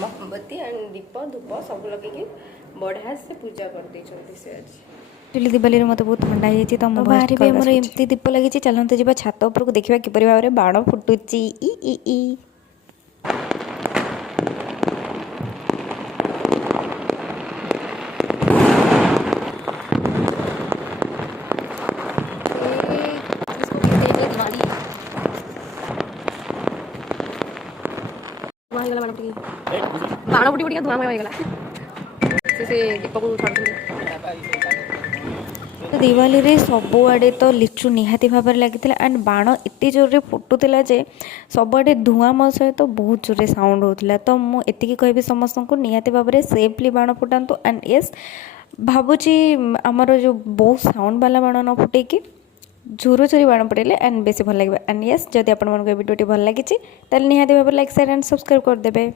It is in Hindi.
मोमबत्ती एंड दीप धूप सब लगे बढ़िया से पूजा कर से आज एक्चुअली दिवाली मत बहुत ठंडा हो तो बाहर भी आम एमती दीप लगी चलते जी छात उपरको देखा किपर भाव में बाण फुटुची ई बाण फुटी फुटी धुआं होगा से दीप को तो दिवाली रे सबुआड़े तो लिचु निहाती भाव लगी एंड बाण एत जोर फुटुला जे सबुआड़े धुआं मो सहित तो बहुत जोर साउंड होता तो मुझे कहबी समस्त को निहाती भाव में सेफली बाण फुटातु एंड येस भावुची आमर जो बहुत साउंड वाला बाण न फुटेकी झुरु झुरी बाण फुटेले एंड बेसी भल लगे एंड येस जदि आपको भिडियो भल लगी निहाती भाव लाइक शेयर एंड सब्सक्राइब करदे।